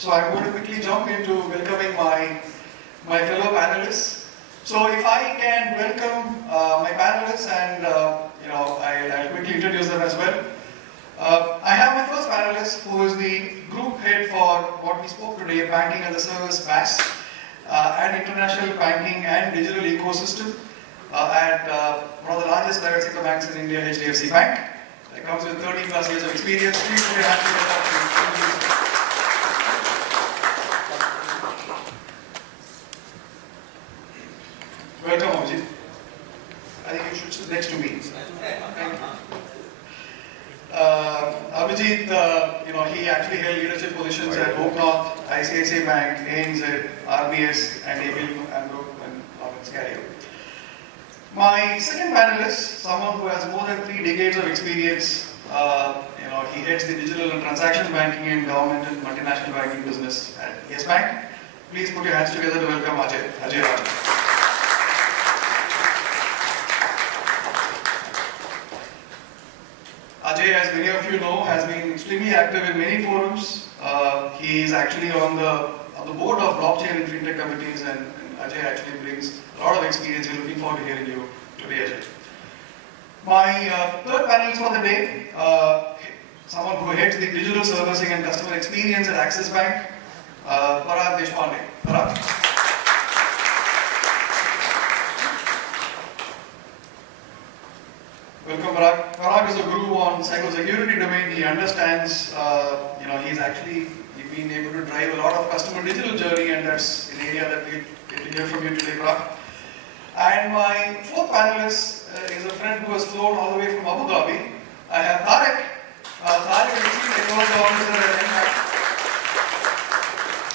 So I'm going to quickly jump into welcoming my fellow panelists. So if I can welcome my panelists and I'll quickly introduce them as well. I have my first panelist who is the group head for what we spoke today, Banking as a Service BaaS and International Banking and Digital Ecosystem at one of the largest private sector banks in India, HDFC Bank. It comes with 13 plus years of experience. Please put your hands together. Welcome, Abhijit. I think you should sit next to me. Thank you. Abhijit, he actually held leadership positions at Oak North, ICICI Bank, ANZ, RBS, and ABL and Norman's Carrier. My second panelist, someone who has more than 3 decades of experience. He heads the digital and transaction banking and government and multinational banking business at Yes Bank. Please put your hands together to welcome Ajay. Ajay Rajan. Ajay, as many of you know, has been extremely active in many forums. He is actually on the board of blockchain and fintech committees, and Ajay actually brings a lot of experience. We're looking forward to hearing you today, Ajay. My third panelist for the day, someone who heads the digital servicing and customer experience at Axis Bank, Parag Deshpande. Parag. Welcome, Parag. Parag is a guru on cybersecurity domain. He understands, he's been able to drive a lot of customer digital journey, and that's an area that we get to hear from you today, Parag. And my fourth panelist is a friend who has flown all the way from Abu Dhabi. I have Tarek. Tarek is the Chief Technology Officer at MBank.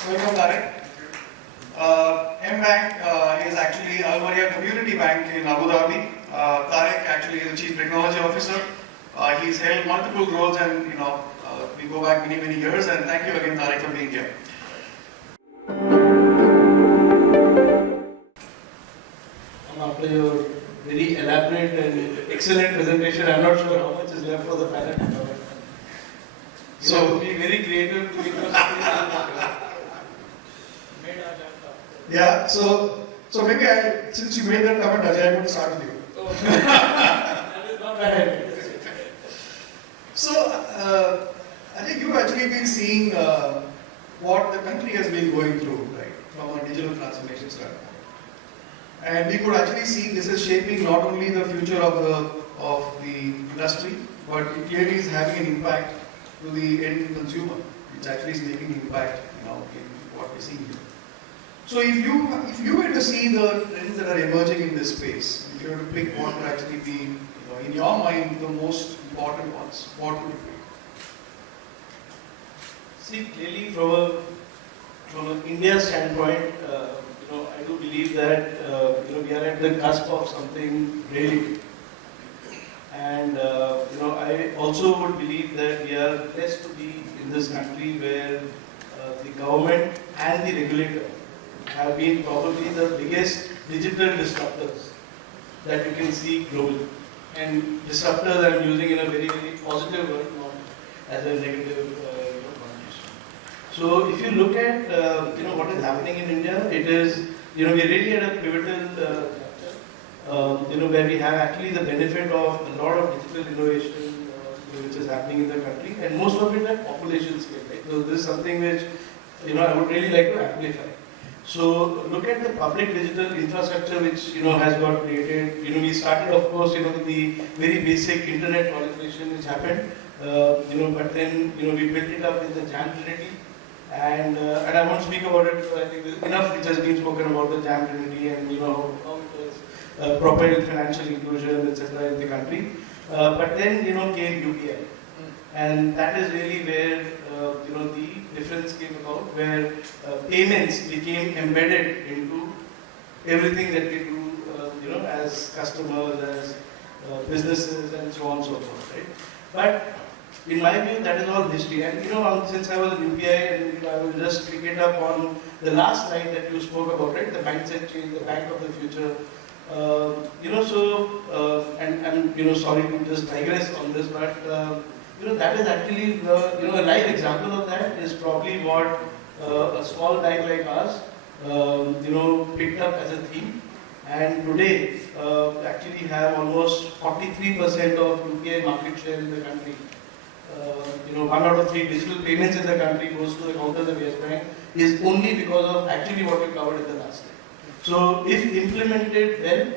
Welcome, Tarek. MBank is actually Maryah Community Bank in Abu Dhabi. Tarek actually is the Chief Technology Officer. He's held multiple roles, and we go back many years. And thank you again, Tarek, for being here. After your very elaborate and excellent presentation, I'm not sure how much is left for the panel. So be very creative to make Yeah, so maybe since you made that comment, Ajay, I'm going to start with you. Oh, that is not bad. So, Ajay, you've actually been seeing what the country has been going through, right, from a digital transformation standpoint. And we could actually see this is shaping not only the future of the industry, but it clearly is having an impact to the end consumer. It actually is making an impact, in what we're seeing here. So if you were to see the trends that are emerging in this space, if you were to pick what would actually be, in your mind, the most important ones, what would it be? See, clearly from an India standpoint, I do believe that we are at the cusp of something really big. And I also would believe that we are blessed to be in this country where the government and the regulator have been probably the biggest digital disruptors that you can see globally. And disruptors I'm using in a very positive word, not as a negative connotation. So if you look at what is happening in India, it is we're really at a pivotal where we have actually the benefit of a lot of digital innovation which is happening in the country, and most of it at population scale. Right? So this is something which I would really like to amplify. So look at the public digital infrastructure which has got created. We started, of course, with the very basic internet proliferation which happened. But then we built it up with the Jam Trinity, and I won't speak about it because I think there's enough which has been spoken about the Jam Trinity and how it was propelled financial inclusion, etc. in the country. But then came UPI, and that is really where the difference came about, where payments became embedded into everything that we do, as customers, as businesses, and so on and so forth, right? But in my view, that is all history. And since I was in UPI, and I will just pick it up on the last slide that you spoke about, right? The mindset change, the bank of the future. And I'm sorry to just digress on this, but that is actually a live example of that is probably what a small bank like us, picked up as a theme. And today, actually have almost 43% of UPI market share in the country. 1 out of 3 digital payments in the country goes to the counters of Yes Bank is only because of actually what we covered in the last slide. So, if implemented well,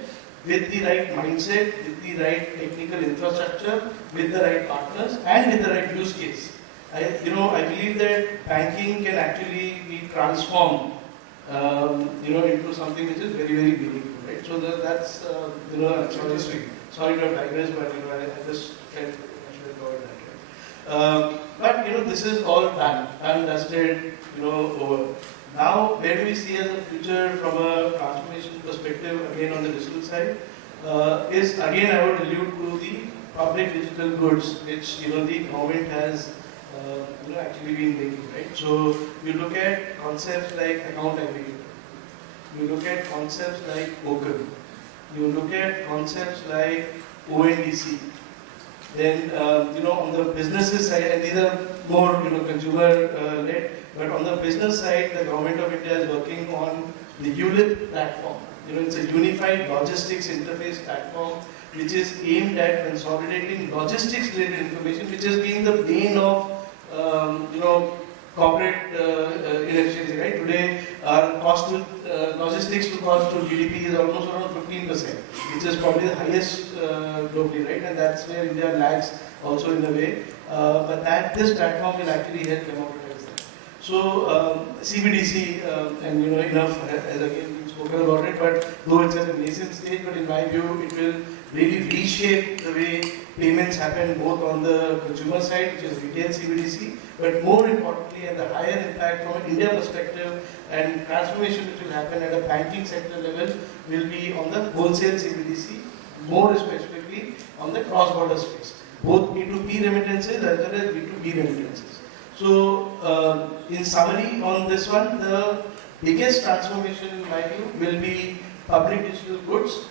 with the right mindset, with the right technical infrastructure, with the right partners, and with the right use case, I believe that banking can actually be transformed, into something which is very, very meaningful, right? So that's, sorry to digress, but I just felt I should have covered that. Right? But this is all done, dusted, over. Now, where do we see as a future from a transformation perspective, again on the digital side, is again I would allude to the public digital goods, which the government has actually been making, right? So you look at concepts like account aggregator, you look at concepts like token, you look at concepts like ONDC. Then on the businesses side, and these are more consumer led, but on the business side, the government of India is working on the ULIP platform. It's a unified logistics interface platform which is aimed at consolidating logistics related information, which has been the bane of corporate inefficiency, right? Today, our cost to logistics to cost to GDP is almost around 15%, which is probably the highest globally, right? And that's where India lags also in a way. But this platform will actually help democratize that. So CBDC, and enough has again been spoken about it, but though it's at a nascent stage, but in my view, it will really reshape the way payments happen both on the consumer side, which is retail CBDC, but more importantly, at the higher impact from an India perspective and transformation which will happen at a banking sector level will be on the wholesale CBDC, more specifically on the cross-border space, both P2P remittances as well as B2B remittances. So, in summary on this one, the biggest transformation in my view will be public digital goods.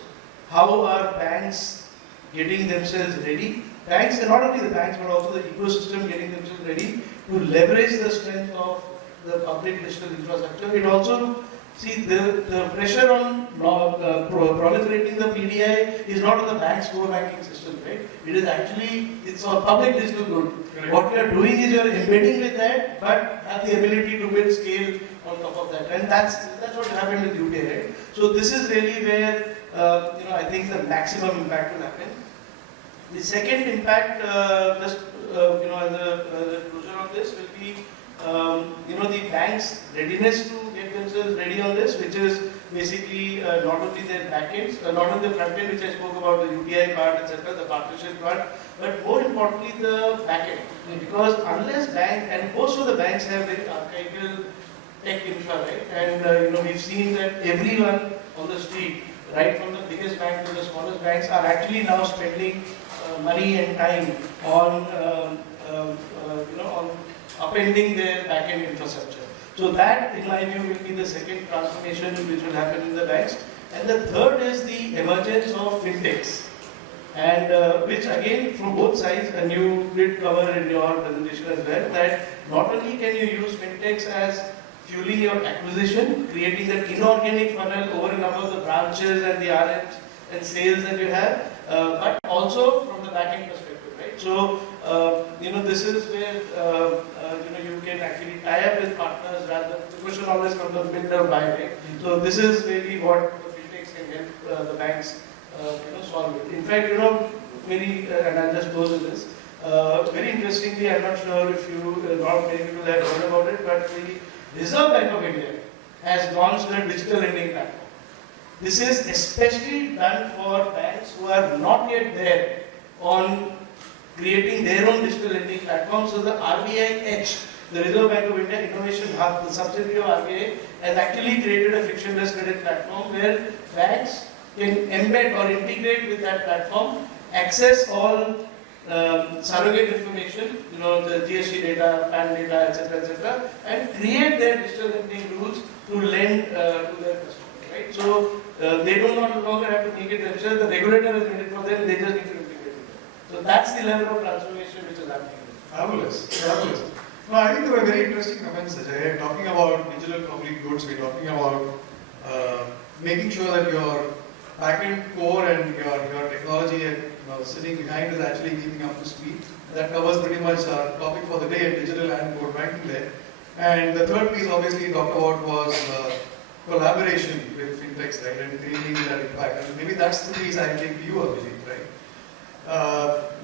How are banks getting themselves ready? Banks, and not only the banks, but also the ecosystem getting themselves ready to leverage the strength of the public digital infrastructure. It also, see, the pressure on proliferating the PDI is not on the bank's core banking system, right? It is actually, it's on public digital good. Right. What you are doing is you are embedding with that, but have the ability to build scale on top of that. And that's what happened with UPI, right? So this is really where I think the maximum impact will happen. The second impact, as a closure of this, will be the bank's readiness to get themselves ready on this, which is basically not only their backends, not only the front end, which I spoke about, the UPI part, etc., the partnership part, but more importantly the backend. Because unless bank, and most of the banks have very archaical tech infra, right? And we've seen that everyone on the street, right from the biggest bank to the smallest banks, are actually now spending money and time on on upending their backend infrastructure. So that, in my view, will be the second transformation which will happen in the banks. And the third is the emergence of fintechs, and which again, from both sides, and you did cover in your presentation as well, that not only can you use fintechs as fueling your acquisition, creating that inorganic funnel over and above the branches and the RMs and sales that you have, but also from the backend perspective, right? So, this is where you can actually tie up with partners rather than the question always comes from build or buy, right? So this is really what the fintechs can help the banks solve it. In fact, and I'll just close with this. Very interestingly, I'm not sure if not many people have heard about it, but the Reserve Bank of India has launched a digital lending platform. This is especially done for banks who are not yet there on creating their own digital lending platform. So the RBI Edge, the Reserve Bank of India Innovation Hub, the subsidiary of RBI, has actually created a frictionless credit platform where banks can embed or integrate with that platform, access all surrogate information, the GST data, PAN data, etc., and create their digital lending rules to lend to their customers, right? So they do not no longer have to make it themselves. The regulator has made it for them. They just need to integrate it. So that's the level of transformation which is happening. Fabulous, fabulous. No, I think there were very interesting comments, Ajay. Talking about digital public goods, we're talking about making sure that your backend core and your technology sitting behind is actually keeping up to speed. That covers pretty much our topic for the day, digital and core banking there. And the third piece obviously talked about was collaboration with fintechs, right, and creating that impact. And maybe that's the piece I think you, Abhijit, right?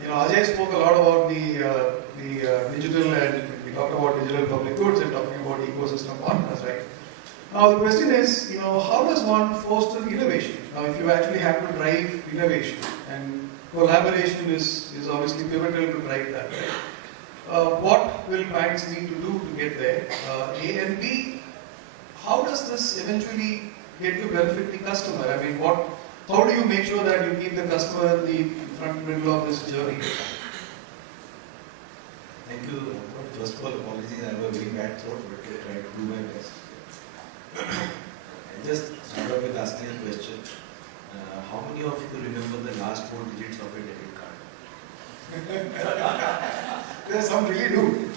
Ajay spoke a lot about the digital, and we talked about digital public goods and talking about ecosystem partners, right? Now the question is, how does one foster innovation? Now, if you actually have to drive innovation, and collaboration is obviously pivotal to drive that, right? What will banks need to do to get there? A and B, how does this eventually get to benefit the customer? I mean, how do you make sure that you keep the customer in the front and middle of this journey? Thank you. First of all, apologies, I have a very bad throat, but I try to do my best. I just start off with asking a question. How many of you remember the last 4 digits of a debit card? There's some really do.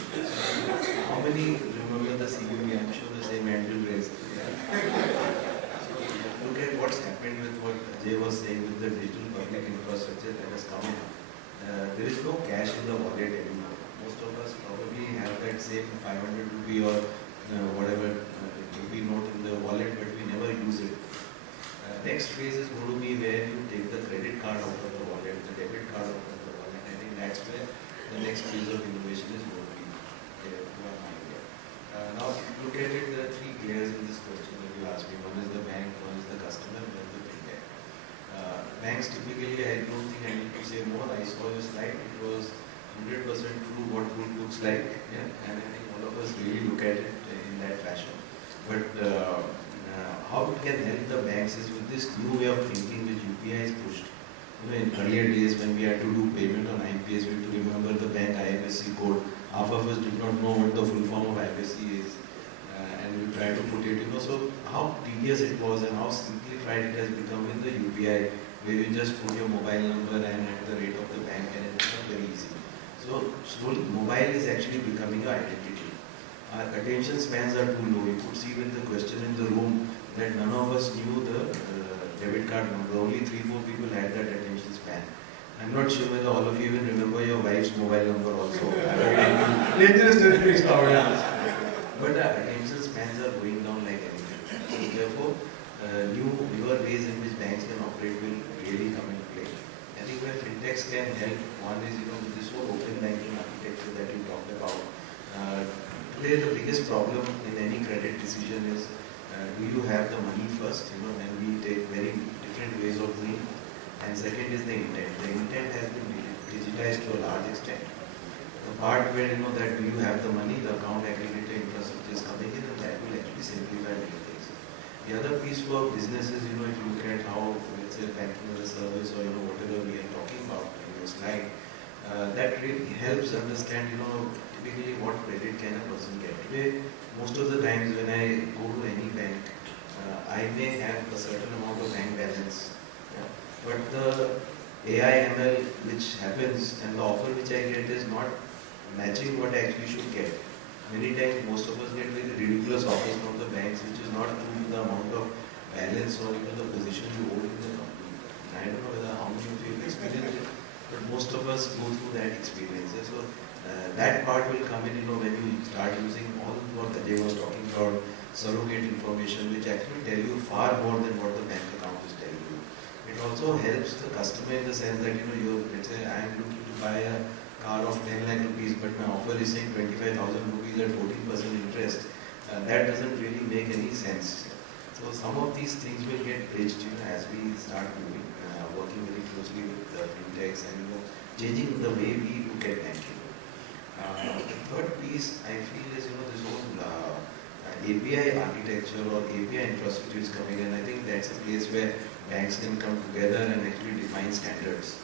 How many remember the CVV? I'm sure the same hand will raise. Look at what's happened with what Ajay was saying with the digital public infrastructure that has come in. There is no cash in the wallet anymore. Most of us probably have that same 500 rupee or whatever rupee note in the wallet, but we never use it. Next phase is going to be where you take the credit card out of the wallet, the debit card out of the wallet. I think that's where the next phase of innovation is going to be to our mind here. Now, if you look at it, there are 3 players in this question that you asked me. One is the bank, one is the customer, and then the fintech. Banks typically, I don't think I need to say more. I saw your slide. It was 100% true what it looks like. Yeah? And I think all of us really look at it in that fashion. But how it can help the banks is with this new way of thinking which UPI is pushed. In earlier days when we had to do payment on IPS, we had to remember the bank IFSC code. Half of us did not know what the full form of IFSC is. And we tried to put it, so how tedious it was and how simplified it has become in the UPI, where you just put your mobile number and at the rate of the bank, and it becomes very easy. So slowly mobile is actually becoming an identity. Our attention spans are too low. You could see with the question in the room that none of us knew the debit card number. Only 3-4 people had that attention span. I'm not sure whether all of you even remember your wife's mobile number also. Dangerous territory nowadays. But our attention spans are going down like anything. So therefore, newer ways in which banks can operate will really come into play. I think where fintechs can help, one is with this whole open banking architecture that you talked about. Today the biggest problem in any credit decision is do you have the money first, and we take very different ways of doing. And second is the intent. The intent has been digitized to a large extent. The part where that do you have the money, the account aggregator infrastructure is coming in, and that will actually simplify many things. The other piece for businesses, if you look at how, let's say, banking as a service or whatever we are talking about in your slide, that really helps understand, typically what credit can a person get. Today, most of the times when I go to any bank, I may have a certain amount of bank balance, but the AI ML which happens and the offer which I get is not matching what I actually should get. Many times most of us get very ridiculous offers from the banks which is not true to the amount of balance or even the position you hold in the company. I don't know whether how many of you have experienced it, but most of us go through that experience. So that part will come in, when you start using all what Ajay was talking about, surrogate information, which actually tell you far more than what the bank account is telling you. It also helps the customer in the sense that, let's say I am looking to buy a car of 10 lakh rupees, but my offer is saying 25,000 rupees at 14% interest. That doesn't really make any sense. So some of these things will get bridged, as we start moving, working very closely with the fintechs and changing the way we look at banking. The third piece I feel is this whole API architecture or API infrastructure is coming, and I think that's a place where banks can come together and actually define standards.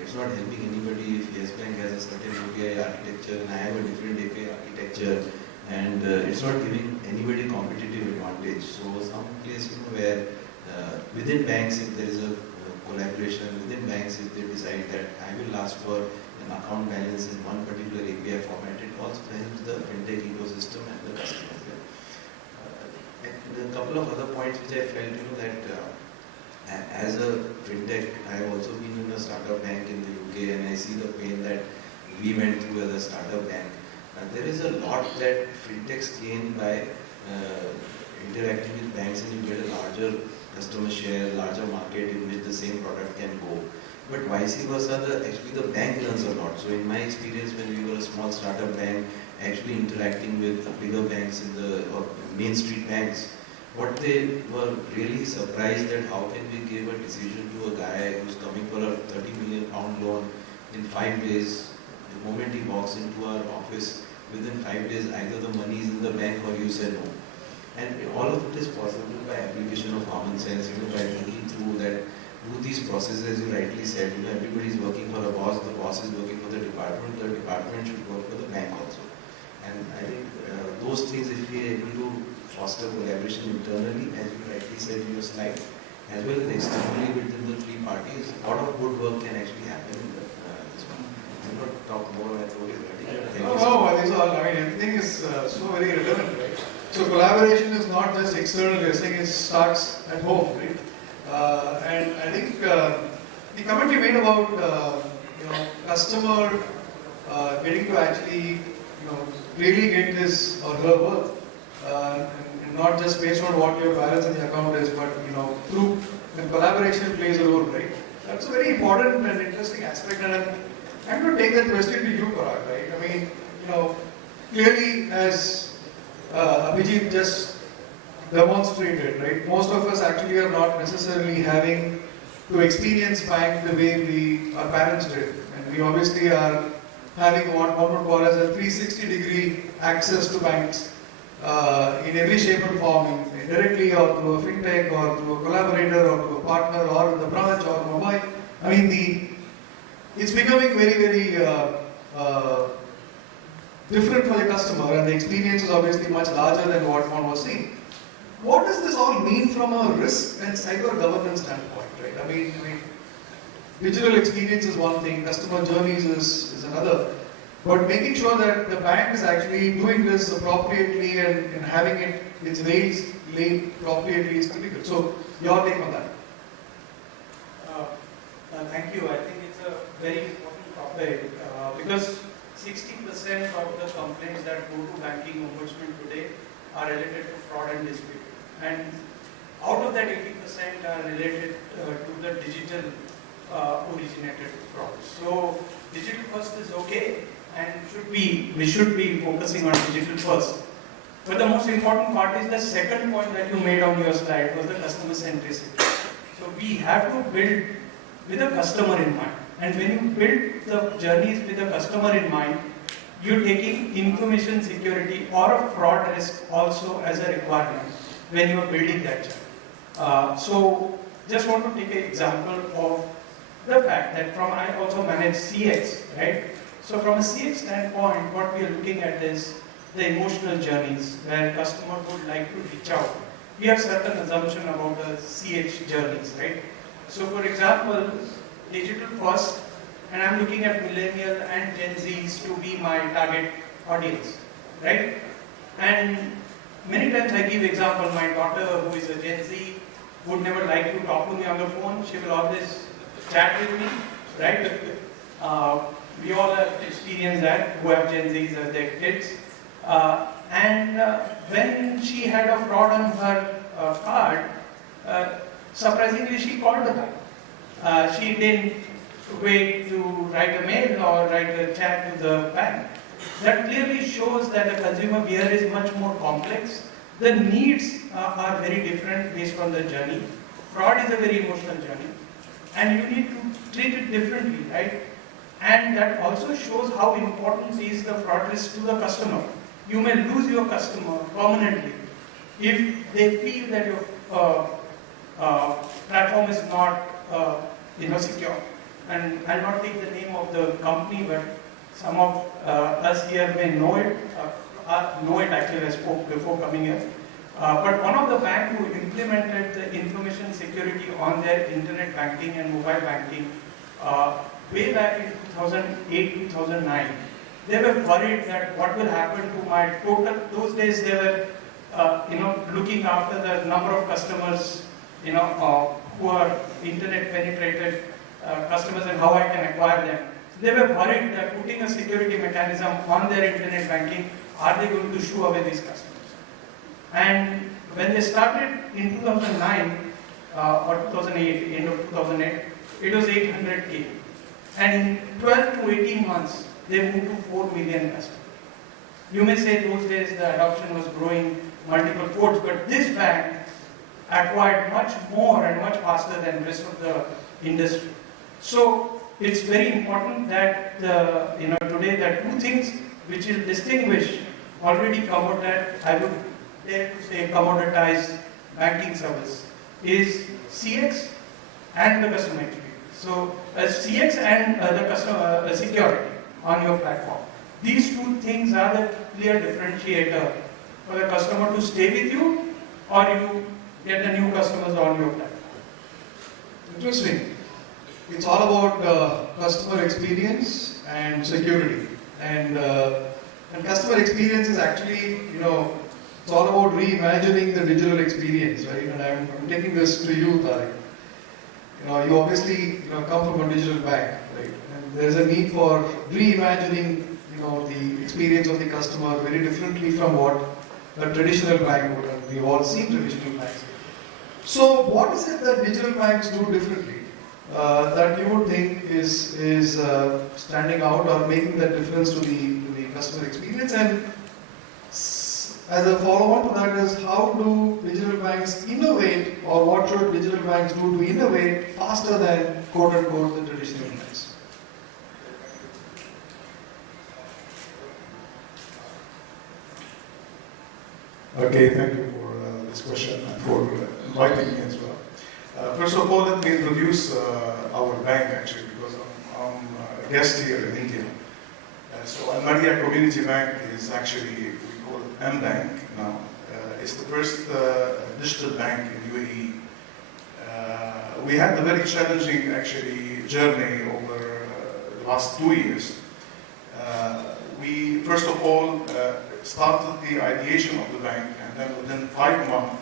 It's not helping anybody if Yes Bank has a certain API architecture and I have a different API architecture, and it's not giving anybody competitive advantage. So some place where within banks, if there is a collaboration, within banks if they decide that I will ask for an account balance in one particular API format, it also helps the fintech ecosystem and the customer. And a couple of other points which I felt, that as a fintech, I have also been in a startup bank in the UK, and I see the pain that we went through as a startup bank. There is a lot that fintechs gain by interacting with banks, and you get a larger customer share, larger market in which the same product can go. But vice versa, actually the bank learns a lot. So in my experience, when we were a small startup bank, actually interacting with bigger banks or main street banks, what they were really surprised at how can we give a decision to a guy who's coming for a £30 million loan in 5 days. The moment he walks into our office, within 5 days, either the money is in the bank or you say no. And all of it is possible by application of common sense, by thinking through that, do these processes, as you rightly said, everybody is working for a boss, the boss is working for the department should work for the bank also. And I think those things, if we are able to foster collaboration internally, as you rightly said in your slide, as well as externally within the three parties, a lot of good work can actually happen in this one. I'm not talk more, I thought it's ready. Everything is so very relevant, right? So collaboration is not just external, you're saying it starts at home, right? And I think the comment you made about customer getting to actually really get his or her worth, and not just based on what your balance in the account is, but through when collaboration plays a role, right? That's a very important and interesting aspect, and I'm going to take that question to you, Parag, right? I mean, clearly as Abhijit just demonstrated, right? Most of us actually are not necessarily having to experience bank the way our parents did, and we obviously are having what one would call as a 360-degree access to banks in every shape and form, directly or through a fintech or through a collaborator or through a partner or in the branch or mobile. I mean, it's becoming very, very different for the customer, and the experience is obviously much larger than what one was seeing. What does this all mean from a risk and cyber governance standpoint, right? I mean, digital experience is one thing, customer journeys is another, but making sure that the bank is actually doing this appropriately and having its rails laid appropriately is critical. So, your take on that? Thank you. I think it's a very important topic because 60% of the complaints that go to banking ombudsman today are related to fraud and dispute. And out of that 80% are related to the digital originated fraud. So digital first is okay, and we should be focusing on digital first. But the most important part is the second point that you made on your slide was the customer centricity. So we have to build with the customer in mind. And when you build the journeys with the customer in mind, you're taking information security or a fraud risk also as a requirement when you are building that journey. So just want to take an example of the fact that I also manage CX, right? So from a CX standpoint, what we are looking at is the emotional journeys where customer would like to reach out. We have certain assumption about the CX journeys, right? So for example, digital first, and I'm looking at millennial and Gen Zs to be my target audience, right? And many times I give example, my daughter who is a Gen Z would never like to talk to me on the phone. She will always chat with me, right? We all have experienced that, who have Gen Zs as their kids. When she had a fraud on her card, surprisingly she called the bank. She didn't wait to write a mail or write a chat to the bank. That clearly shows that the consumer behavior is much more complex. The needs are very different based on the journey. Fraud is a very emotional journey, and you need to treat it differently, right? And that also shows how important is the fraud risk to the customer. You may lose your customer permanently if they feel that your platform is not secure. And I'll not take the name of the company, but some of us here may know it. Actually, I spoke before coming here. But one of the banks who implemented the information security on their internet banking and mobile banking way back in 2008, 2009, they were worried that what will happen to my total. Those days they were, looking after the number of customers, who are internet penetrated customers and how I can acquire them. So they were worried that putting a security mechanism on their internet banking, are they going to shoo away these customers? And when they started in 2009 or 2008, end of 2008, it was 800K. And in 12 to 18 months, they moved to 4 million customers. You may say those days the adoption was growing multiple folds, but this bank acquired much more and much faster than the rest of the industry. So it's very important that today there are two things which will distinguish already I would dare to say commoditized banking service is CX and the customer experience. So CX and the customer security on your platform. These two things are the clear differentiator for the customer to stay with you or you get the new customers on your platform. Interesting. It's all about customer experience and security. And customer experience is actually, it's all about reimagining the digital experience, right? And I'm taking this to you, Tarek. You obviously come from a digital bank, right? And there's a need for reimagining, the experience of the customer very differently from what a traditional bank would have. We've all seen traditional banks. So what is it that digital banks do differently that you would think is standing out or making that difference to the customer experience? And as a follow-on to that is, how do digital banks innovate, or what should digital banks do to innovate faster than quote-unquote the traditional banks? Okay, thank you for this question and for inviting me as well. First of all, let me introduce our bank actually, because I'm a guest here in India. So Maryah Community Bank is actually, we call it M-Bank now. It's the first digital bank in UAE. We had a very challenging actually journey over the last 2 years. We first of all started the ideation of the bank, and then within 5 months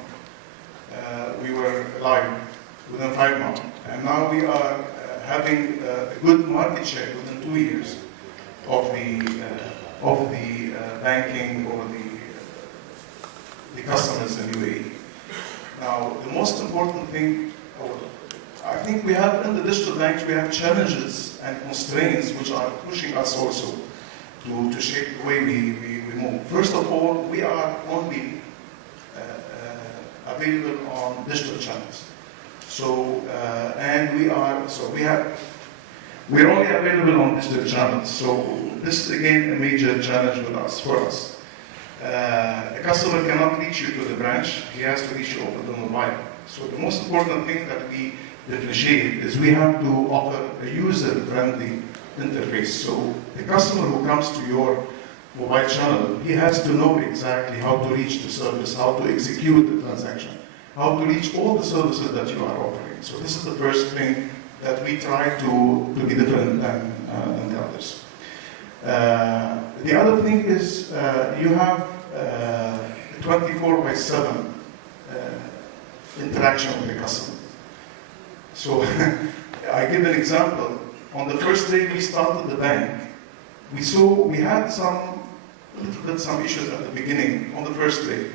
we were live within 5 months, and now we are having a good market share within 2 years of the banking or the customers in UAE. Now, the most important thing, I think we have in the digital banks, we have challenges and constraints which are pushing us also to shape the way we move. First of all, we are only available on digital channels. So, we're only available on digital channels. So this is again a major challenge for us. A customer cannot reach you to the branch, he has to reach you over the mobile. So the most important thing that we differentiate is we have to offer a user-friendly interface. So the customer who comes to your mobile channel, he has to know exactly how to reach the service, how to execute the transaction, how to reach all the services that you are offering. So this is the first thing that we try to be different than the others. The other thing is you have 24/7 interaction with the customer. So I give an example. On the first day we started the bank, we had some issues at the beginning on the first day.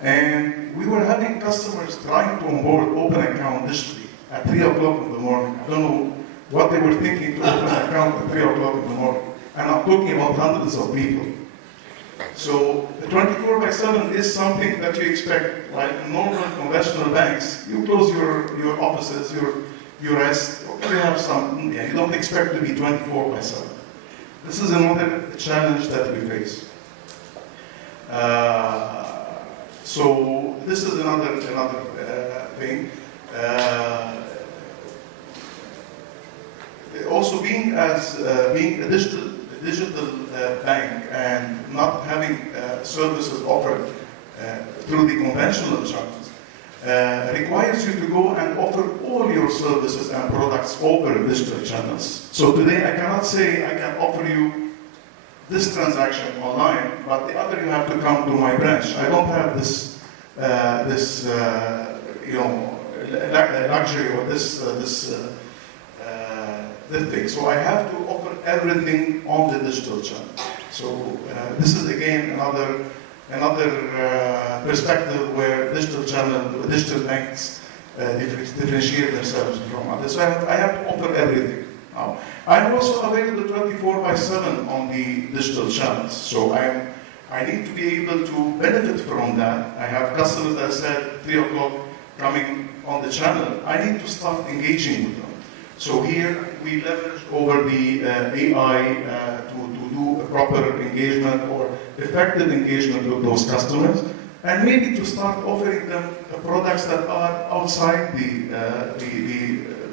And we were having customers trying to onboard open account digitally at 3 o'clock in the morning. I don't know what they were thinking to open an account at 3 o'clock in the morning. And I'm talking about hundreds of people. So the 24/7 is something that you expect, like in normal conventional banks. You close your offices, you rest, you have some, you don't expect to be 24/7. This is another challenge that we face. So this is another thing. Also, being a digital bank and not having services offered through the conventional channels requires you to go and offer all your services and products over digital channels. So today I cannot say I can offer you this transaction online, but the other you have to come to my branch. I don't have this luxury or this thing. So I have to offer everything on the digital channel. So this is again another perspective where digital banks differentiate themselves from others. So I have to offer everything. Now, I'm also available 24/7 on the digital channels. So I need to be able to benefit from that. I have customers that said 3 o'clock coming on the channel. I need to start engaging with them. So here we leverage over the AI to do a proper engagement or effective engagement with those customers, and maybe to start offering them products that are outside the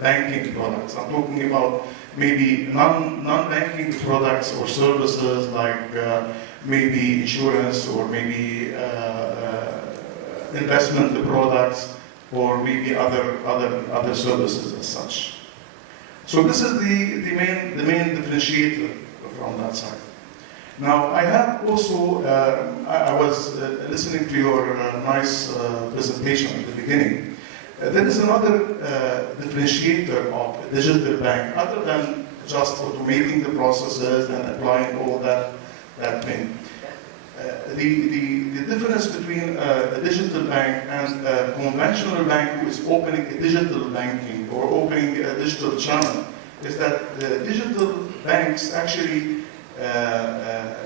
banking products. I'm talking about maybe non-banking products or services like maybe insurance or maybe investment products or maybe other services as such. So this is the main differentiator from that side. Now I have also I was listening to your nice presentation at the beginning. There is another differentiator of a digital bank other than just automating the processes and applying all that thing. The difference between a digital bank and a conventional bank who is opening a digital banking or opening a digital channel is that the digital banks actually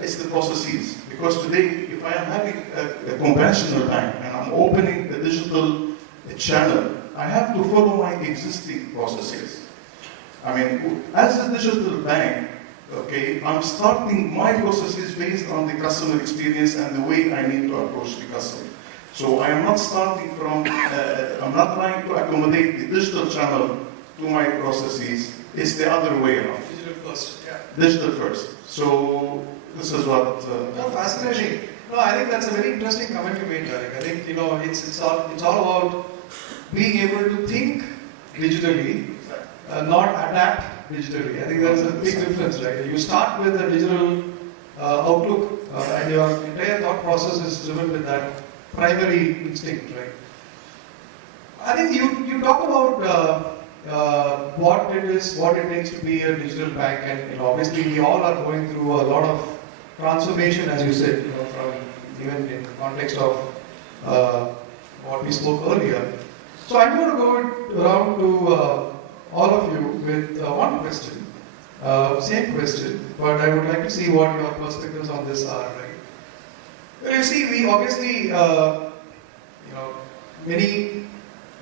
it's the processes. Because today, if I am having a conventional bank and I'm opening a digital channel, I have to follow my existing processes. I mean, as a digital bank, okay, I'm starting my processes based on the customer experience and the way I need to approach the customer. So I am not starting from, I'm not trying to accommodate the digital channel to my processes. It's the other way around. Digital first, yeah. Digital first. So this is what. No, fascinating. No, I think that's a very interesting comment you made, Tarek. I think it's all about being able to think digitally, not adapt digitally. I think that's a big difference, right? You start with a digital outlook, and your entire thought process is driven with that primary instinct, right? I think you talk about what it takes to be a digital bank, and obviously we all are going through a lot of transformation, as you said, from even in the context of what we spoke earlier. So I'm going to go around to all of you with one question, same question, but I would like to see what your perspectives on this are. Right? Well, you see, we obviously,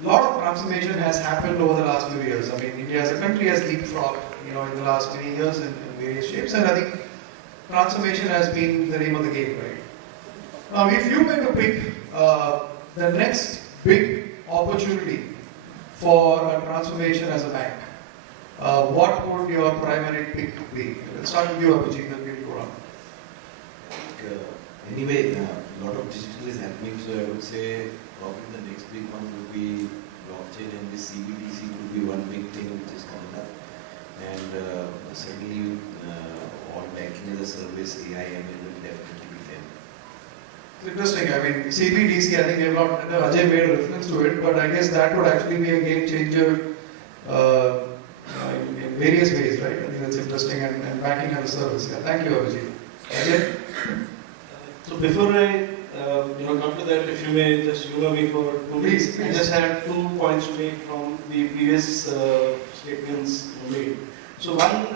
lot of transformation has happened over the last few years. I mean, India as a country has leapfrogged, in the last many years in various shapes, and I think transformation has been the name of the game, right? Now, if you were to pick the next big opportunity for a transformation as a bank, what would your primary pick be? Let's start with you, Abhijit, then we'll go on. Anyway, a lot of digital is happening, so I would say probably the next big one would be blockchain, and the CBDC could be one big thing which is coming up. And certainly all banking as a service, AI will definitely be there. It's interesting. I mean, CBDC, I think we have not, Ajay made a reference to it, but I guess that would actually be a game changer in various ways, right? I think that's interesting, and banking as a service. Yeah. Thank you, Abhijit. Ajay? So before I come to that, if you may just humor me for 2 minutes. I just have 2 points to make from the previous statements you made. So one,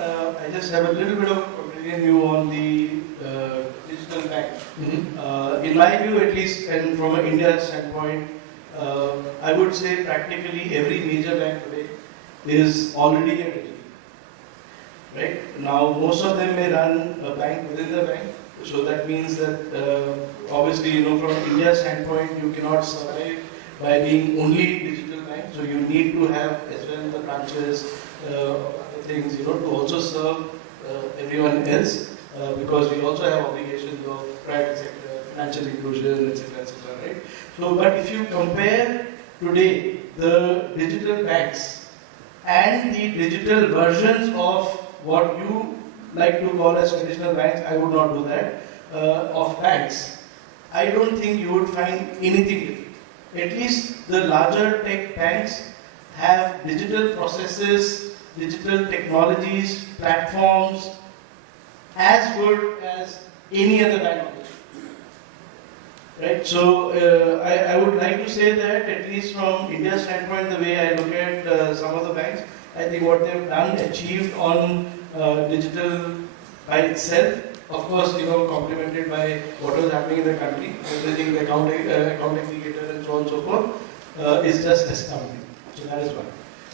I just have a little bit of opinion view on the digital bank. Mm-hmm. In my view, at least, and from an India standpoint, I would say practically every major bank today is already a digital. Right? Now, most of them may run a bank within the bank. So that means that obviously, from India standpoint, you cannot survive by being only digital bank. So you need to have as well the branches, other things, to also serve everyone else, because we also have obligations of private sector, financial inclusion, etc., right? So, but if you compare today the digital banks and the digital versions of what you like to call as traditional banks, I would not do that, of banks, I don't think you would find anything different. At least the larger tech banks have digital processes, digital technologies, platforms as good as any other bank on the street. Right? So I would like to say that at least from India's standpoint, the way I look at some of the banks, I think what they've done, achieved on digital by itself, of course, complemented by what was happening in the country, everything, the account aggregator and so on and so forth, is just astounding. So that is one.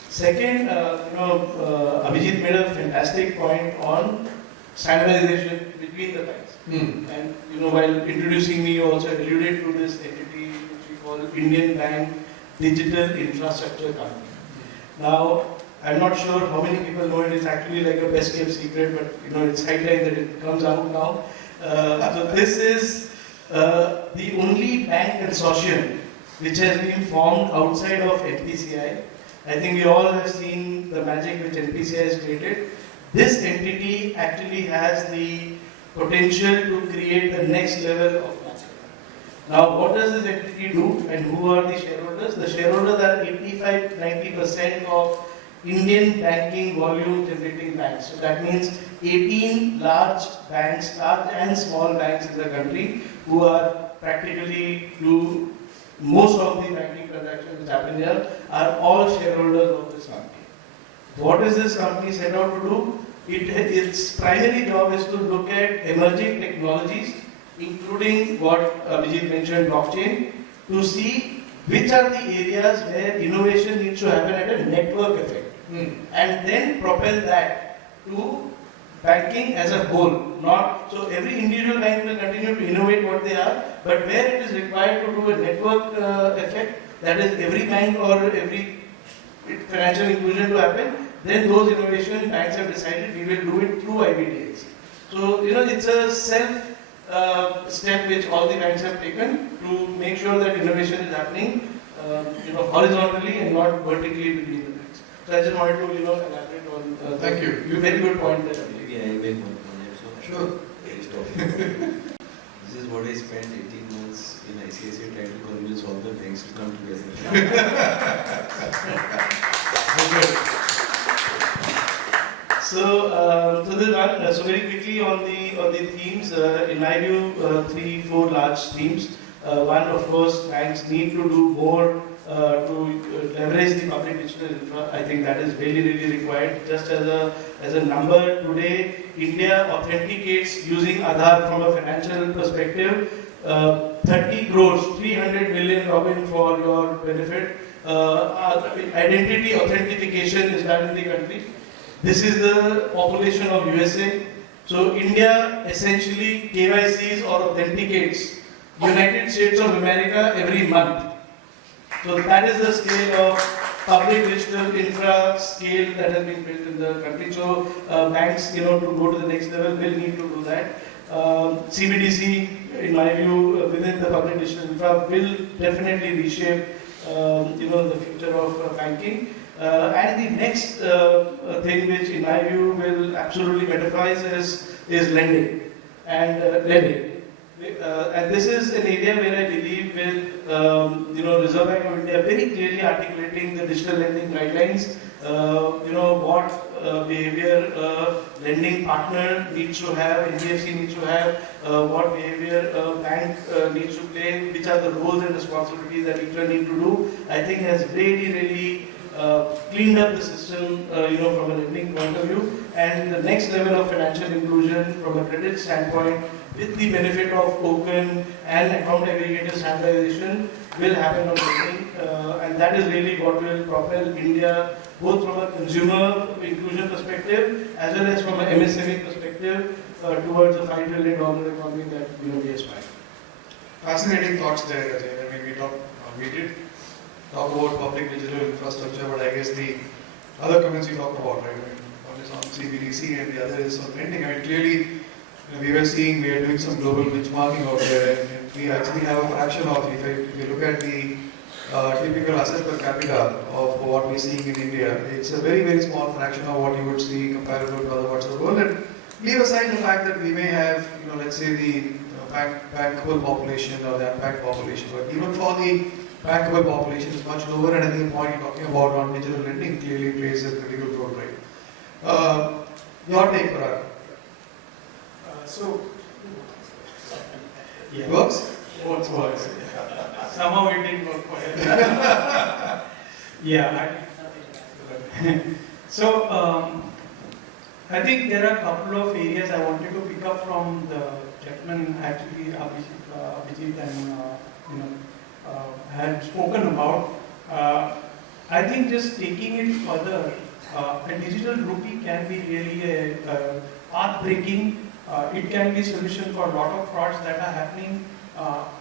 Second, Abhijit made a fantastic point on standardization between the banks. And while introducing me, you also alluded to this entity which we call Indian Bank Digital Infrastructure Company. Now, I'm not sure how many people know it. It's actually like a best kept secret, but it's high time that it comes out now. So this is the only bank consortium which has been formed outside of NPCI. I think we all have seen the magic which NPCI has created. This entity actually has the potential to create the next level of magic. Now, what does this entity do and who are the shareholders? The shareholders are 85-90% of Indian banking volume generating banks. So that means 18 large banks, large and small banks in the country who are practically do most of the banking transactions which happen here are all shareholders of this company. What is this company set out to do? Its primary job is to look at emerging technologies, including what Abhijit mentioned, blockchain, to see which are the areas where innovation needs to happen at a network effect. And then propel that to banking as a whole. So every individual bank will continue to innovate what they are, but where it is required to do a network effect, that is every bank or every financial inclusion to happen, then those innovation banks have decided we will do it through IBDX. So it's a self step which all the banks have taken to make sure that innovation is happening horizontally and not vertically between the banks. So I just wanted to elaborate on. Thank you. You very good point there. Maybe I make one point. So Sure. This is what I spent 18 months in ICICI trying to convince all the banks to come together. So very quickly on the themes. In my view, 3-4 large themes. One, of course, banks need to do more to leverage the public digital infra. I think that is really required. Just as a number today, India authenticates using Aadhaar from a financial perspective. 30 crores, 300 million, Robin, for your benefit. Identity authentication is done in the country. This is the population of USA. So India essentially KYCs or authenticates United States of America every month. So that is the scale of public digital infra scale that has been built in the country. So banks, to go to the next level will need to do that. CBDC, in my view, within the public digital infra will definitely reshape, the future of banking. And the next thing which, in my view, will absolutely metabolize is lending and lending. And this is an area where I believe with Reserve Bank of India very clearly articulating the digital lending guidelines, what behavior lending partner needs to have, HDFC needs to have, what behavior bank needs to play, which are the roles and responsibilities that each one need to do. I think has really cleaned up the system, from a lending point of view, and the next level of financial inclusion from a credit standpoint, with the benefit of token and account aggregator standardization, will happen on lending, and that is really what will propel India both from a consumer inclusion perspective as well as from an MSME perspective towards a $5 trillion economy that we aspire. Fascinating thoughts there, Ajay. I mean, we did talk about public digital infrastructure, but I guess the other comments you talked about, right? I mean, one is on CBDC and the other is on lending. I mean, clearly, we are doing some global benchmarking out there, and we actually have a fraction of, if you look at the typical asset per capita of what we're seeing in India. It's a very, very small fraction of what you would see comparable to other parts of the world. And leave aside the fact that we may have, let's say the bankable population or the unbanked population, but even for the bankable population is much lower, and I think the point you're talking about on digital lending clearly plays a critical role, right? Your take, Parag. Yeah. Works? Works. Somehow it didn't work for him. Yeah. So, I think there are a couple of areas I wanted to pick up from the gentleman, actually, Abhijit and had spoken about. I think just taking it further, a digital rupee can be really a path-breaking. It can be a solution for a lot of frauds that are happening.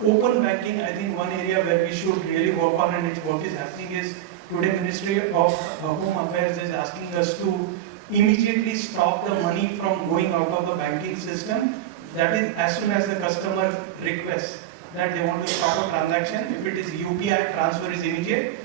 Open banking, I think one area where we should really work on, and its work is happening, is today Ministry of Home Affairs is asking us to immediately stop the money from going out of the banking system. That is, as soon as the customer requests that they want to stop a transaction, if it is UPI, transfer is immediate.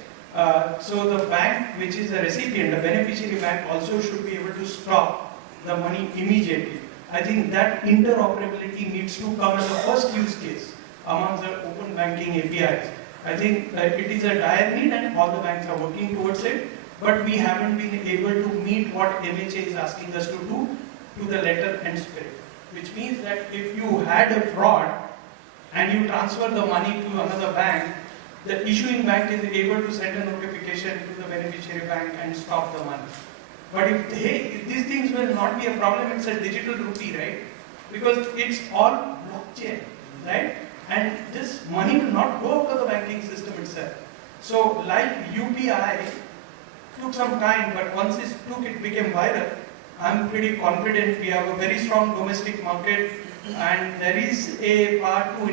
So the bank, which is the recipient, the beneficiary bank, also should be able to stop the money immediately. I think that interoperability needs to come as a first use case among the open banking APIs. I think it is a dire need and all the banks are working towards it, but we haven't been able to meet what MHA is asking us to do to the letter and spirit. Which means that if you had a fraud and you transfer the money to another bank, the issuing bank is able to send a notification to the beneficiary bank and stop the money. But if these things will not be a problem, it's a digital rupee, right? Because it's all blockchain, right? And this money will not go out of the banking system itself. So like UPI took some time, but once it became viral, I'm pretty confident we have a very strong domestic market, and there is a part to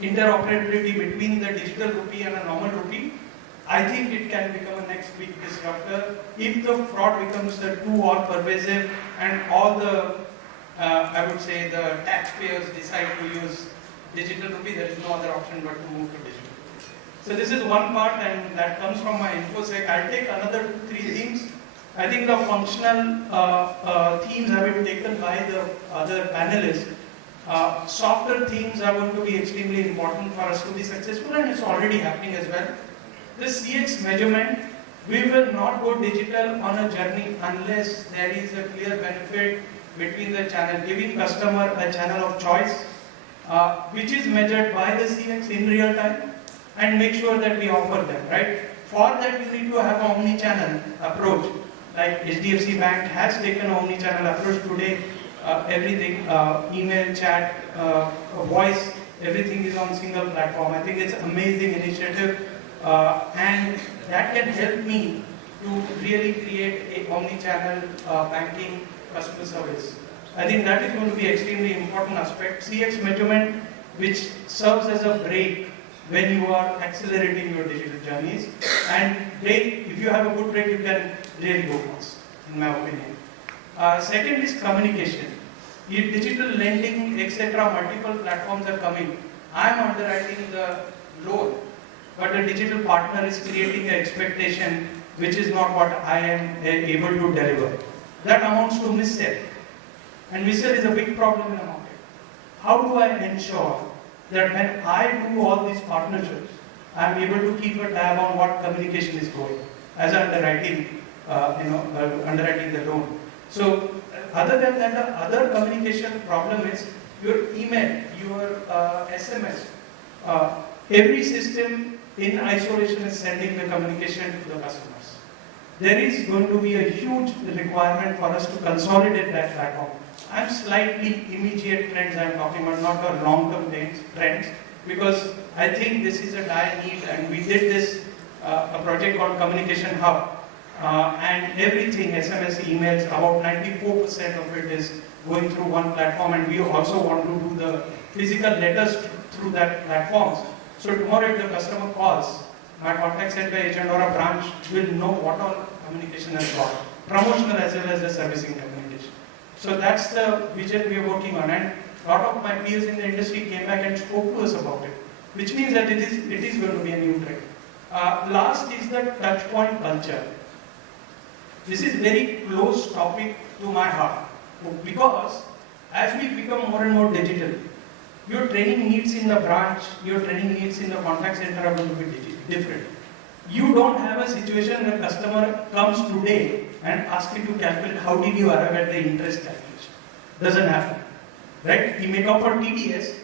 interoperability between the digital rupee and a normal rupee. I think it can become a next big disruptor if the fraud becomes too all-pervasive and all the, I would say, the taxpayers decide to use digital rupee. There is no other option but to move to digital. So this is one part, and that comes from my InfoSec. I'll take another 2-3 themes. I think the functional themes have been taken by the other panelists. Softer themes are going to be extremely important for us to be successful, and it's already happening as well. The CX measurement, we will not go digital on a journey unless there is a clear benefit between the channel, giving customer a channel of choice, which is measured by the CX in real time, and make sure that we offer them, right? For that, we need to have an omni-channel approach. Like HDFC Bank has taken an omni-channel approach today. Everything, email, chat, voice, everything is on single platform. I think it's an amazing initiative. And that can help me to really create a omni-channel banking customer service. I think that is going to be extremely important aspect. CX measurement, which serves as a brake when you are accelerating your digital journeys. And brake, if you have a good brake, you can really go fast, in my opinion. Second is communication. In digital lending, etc., multiple platforms are coming. I am underwriting the loan, but the digital partner is creating an expectation which is not what I am able to deliver. That amounts to mis-sell. And mis-sell is a big problem in the market. How do I ensure that when I do all these partnerships, I am able to keep a tab on what communication is going as underwriting, underwriting the loan. So other than that, the other communication problem is your email, your SMS. Every system in isolation is sending the communication to the customers. There is going to be a huge requirement for us to consolidate that platform. I'm slightly immediate trends I'm talking about, not a long-term trends, because I think this is a dire need, and we did this, a project called Communication Hub. And everything, SMS, emails, about 94% of it is going through one platform, and we also want to do the physical letters through that platforms. So tomorrow if the customer calls, my contact center agent or a branch will know what all communication has got, promotional as well as the servicing communication. So that's the vision we are working on, and a lot of my peers in the industry came back and spoke to us about it. which means that it is going to be a new trend. Last is the touch point culture. This is very close topic to my heart because as we become more and more digital, your training needs in the branch, your training needs in the contact center are going to be different. You don't have a situation where customer comes today and asks you to calculate how did you arrive at the interest calculation. Doesn't happen. Right? He may come for TDS,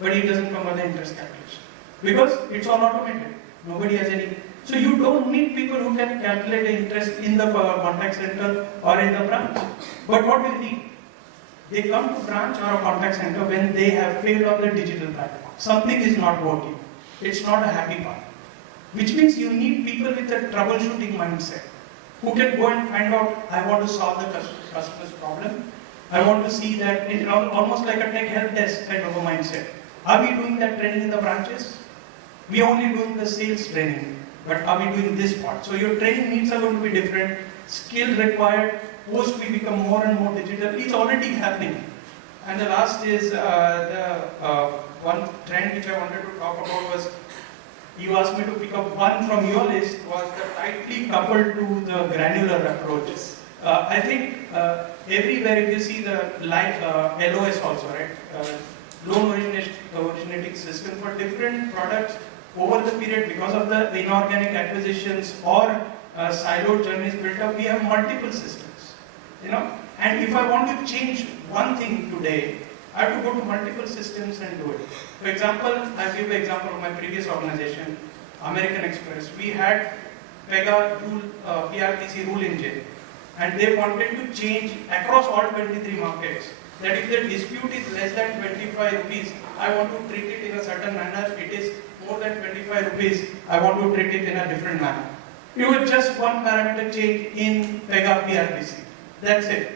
but he doesn't come for the interest calculation. Because it's all automated. Nobody has any. So you don't need people who can calculate the interest in the contact center or in the branch. But what do you need? They come to branch or a contact center when they have failed on the digital platform. Something is not working. It's not a happy path. Which means you need people with a troubleshooting mindset who can go and find out, I want to solve the customer's problem. I want to see that it's almost like a tech help desk kind of a mindset. Are we doing that training in the branches? We are only doing the sales training, but are we doing this part? So your training needs are going to be different, skill required, post we become more and more digital. It's already happening. And the last is one trend which I wanted to talk about was, you asked me to pick up one from your list, was the tightly coupled to the granular approach. I think everywhere if you see the LOS also, right? Loan originating system for different products over the period because of the inorganic acquisitions or siloed journeys built up, we have multiple systems. And if I want to change one thing today, I have to go to multiple systems and do it. For example, I'll give an example of my previous organization, American Express. We had PEGA PRTC rule engine, and they wanted to change across all 23 markets that if the dispute is less than 25 rupees, I want to treat it in a certain manner. It is more than 25 rupees, I want to treat it in a different manner. It was just one parameter change in PEGA PRTC. That's it.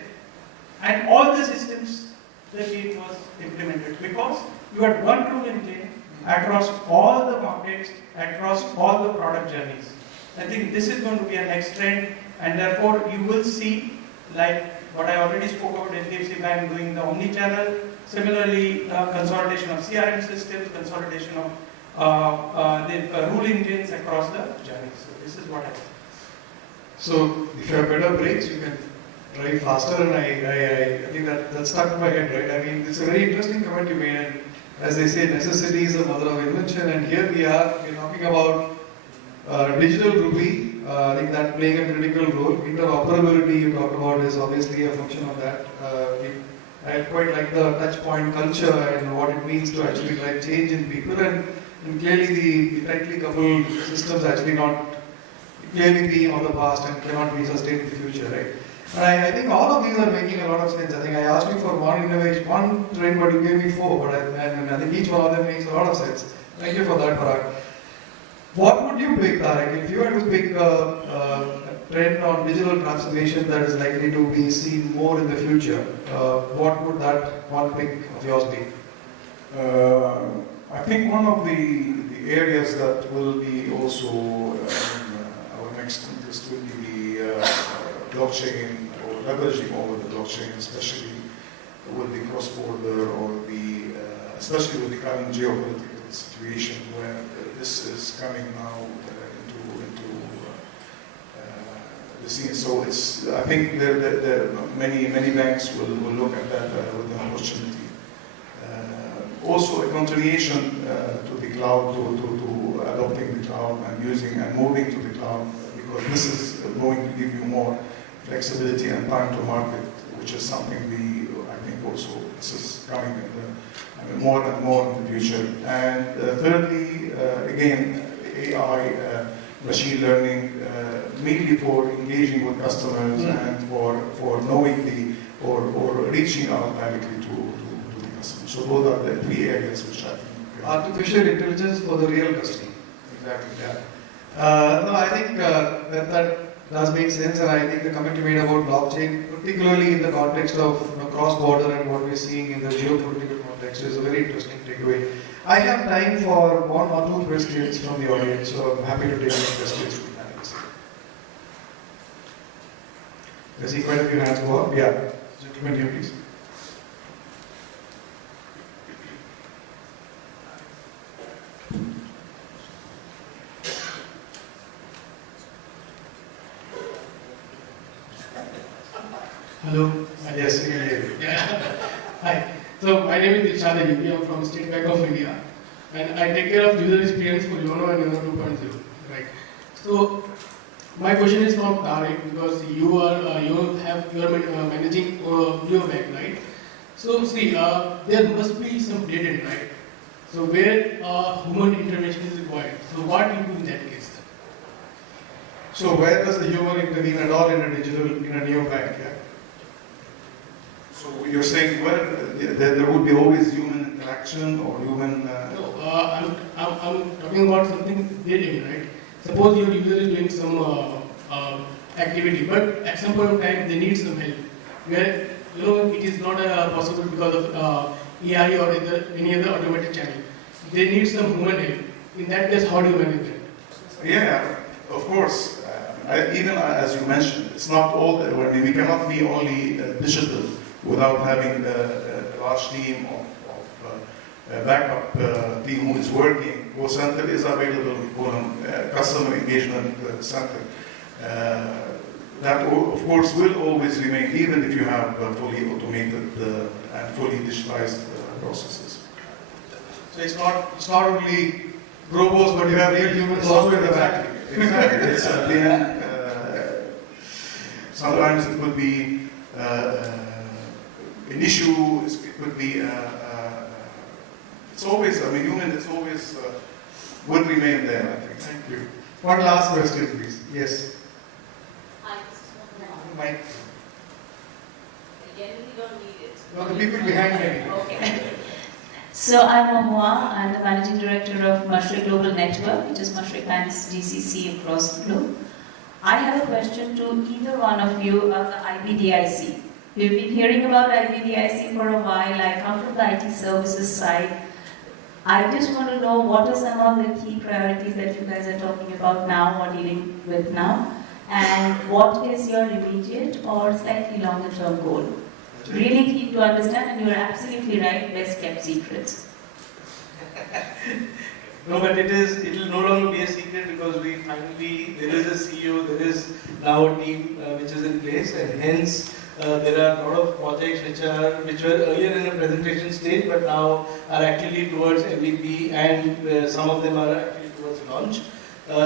And all the systems, the change was implemented because you had one rule engine across all the markets, across all the product journeys. I think this is going to be a next trend, and therefore you will see, like what I already spoke about, HDFC Bank doing the omni-channel, similarly consolidation of CRM systems, consolidation of the rule engines across the journeys. So this is what I think. So if you have better brakes, you can drive faster, and I think that stuck in my head, right? I mean, it's a very interesting comment you made, and as they say, necessity is the mother of invention, and here we're talking about digital rupee, I think that playing a critical role. Interoperability you talked about is obviously a function of that. I quite like the touch point culture and what it means to actually drive change in people, and clearly the tightly coupled systems actually not clearly being of the past and cannot be sustained in the future, right? And I think all of these are making a lot of sense. I think I asked you for one innovation, one trend, but you gave me four, and I think each one of them makes a lot of sense. Thank you for that, Parag. What would you pick, Tarek, if you had to pick a trend on digital transformation that is likely to be seen more in the future? What would that one pick of yours be? I think one of the areas that will be also our next interest will be the blockchain, or leveraging over the blockchain, especially with the cross-border or especially with the current geopolitical situation where this is coming now into the scene. So I think many banks will look at that with an opportunity. Also a continuation to the cloud, to adopting the cloud and moving to the cloud, because this is going to give you more flexibility and time to market, which is something I think also this is coming more and more in the future. And thirdly, again, AI, machine learning, mainly for engaging with customers and for knowing or reaching out directly to the customer. So those are the three areas which I think. Artificial intelligence for the real customer. Exactly. Yeah. No, I think that does make sense, and I think the comment you made about blockchain, particularly in the context of cross-border and what we're seeing in the geopolitical context, is a very interesting takeaway. I have time for one or two questions from the audience, so I'm happy to take any questions from the audience. I see quite a few hands go up. Yeah, gentlemen here, please. Hello. Yes, we can hear you. Yeah. Hi. So my name is Deshpande. I'm from State Bank of India, and I take care of user experience for Yono and Yono 2.0. Right. So my question is from Tarek, because you are managing your bank, right? So see, there must be some dead end, right? So where human intervention is required. So what you do in that case? So where does the human intervene at all in a neobank? Yeah? So you're saying where there would be always human interaction or human... No, I'm talking about something dead end, right? Suppose your user is doing some activity, but at some point of time they need some help. Where it is not possible because of AI or any other automated channel. They need some human help. In that case, how do you manage that? Yeah, of course. Even as you mentioned, it's not all. We cannot be only digital without having a large team of backup team who is working. Call center is available. We call them customer engagement center. That of course will always remain, even if you have fully automated and fully digitalized processes. So it's not only robots, but you have real humans also in the back. Exactly. It's sometimes it could be an issue. It could be. It's always. Human. It's always will remain there. I think. Thank you. One last question, please. Yes. I just want to know. Mike. Again, we don't need it. No, the people behind me. Okay. So I'm Maryah. I'm the managing director of Maryah Global Network, which is Maryah Bank's GCC across the globe. I have a question to either one of you about the IBDIC. We've been hearing about IBDIC for a while. I come from the IT services side. I just want to know what are some of the key priorities that you guys are talking about now or dealing with now, and what is your immediate or slightly longer term goal? Really keen to understand, and you're absolutely right, best kept secrets. No, but it will no longer be a secret because there is a CEO, there is now a team which is in place, and hence there are a lot of projects which were earlier in a presentation stage but now are actually towards MVP, and some of them are actually towards launch.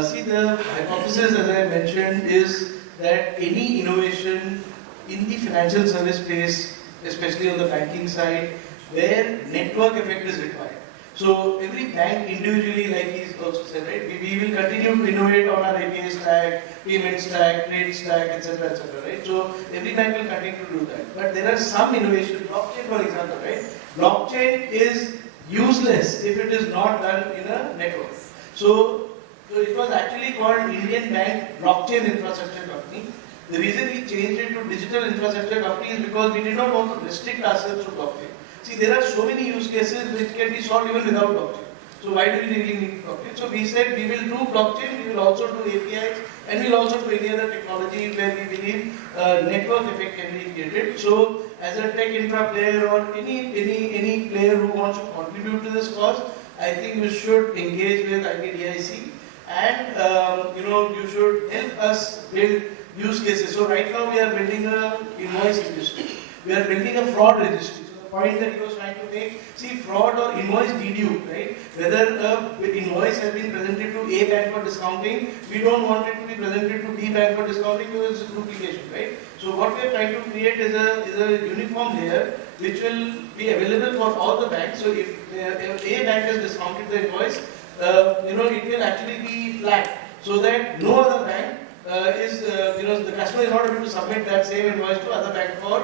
See, the hypothesis, as I mentioned, is that any innovation in the financial service space, especially on the banking side, where network effect is required. So every bank individually, like he's also said, right, we will continue to innovate on our API stack, payment stack, trade stack, etc., right? So every bank will continue to do that. But there are some innovation, blockchain for example, right? Blockchain is useless if it is not done in a network. So it was actually called Indian Bank Blockchain Infrastructure Company. The reason we changed it to Digital Infrastructure Company is because we did not want to restrict ourselves to blockchain. See, there are so many use cases which can be solved even without blockchain. So why do we really need blockchain? So we said we will do blockchain, we will also do APIs, and we will also do any other technology where we believe network effect can be created. So as a tech infra player or any player who wants to contribute to this cause, I think you should engage with IBDIC, and you should help us build use cases. So right now we are building a invoice registry. We are building a fraud registry. So the point that he was trying to make, see, fraud or invoice dedupe, right? Whether an invoice has been presented to A bank for discounting, we don't want it to be presented to B bank for discounting because it's a duplication, right? So what we are trying to create is a uniform layer which will be available for all the banks. So if A bank has discounted the invoice, it will actually be flat, so that no other bank the customer is not able to submit that same invoice to other bank for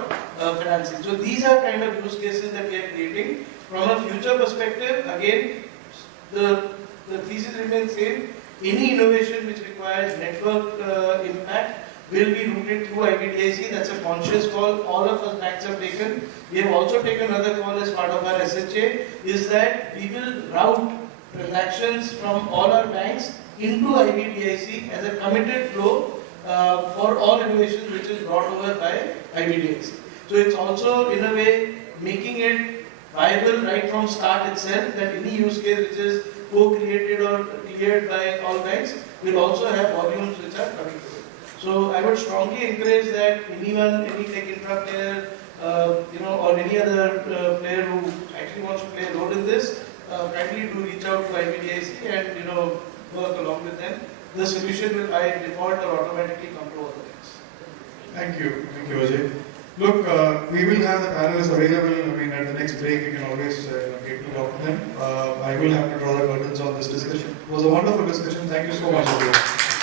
financing. So these are kind of use cases that we are creating. From a future perspective, again, the thesis remains same. Any innovation which requires network impact will be routed through IBDIC. That's a conscious call all of us banks have taken. We have also taken another call as part of our SHA, is that we will route transactions from all our banks into IBDIC as a committed flow for all innovations which is brought over by IBDIC. So it's also in a way making it viable right from start itself, that any use case which is co-created or cleared by all banks will also have volumes which are coming to it. So I would strongly encourage that anyone, any tech infra player, or any other player who actually wants to play a role in this, kindly do reach out to IBDIC and work along with them. The solution will by default or automatically come to all the things. Thank you, Ajay. Look, we will have the panelists available. I mean, at the next break, you can always get to talk to them. I will have to draw the curtains on this discussion. It was a wonderful discussion. Thank you so much, everyone.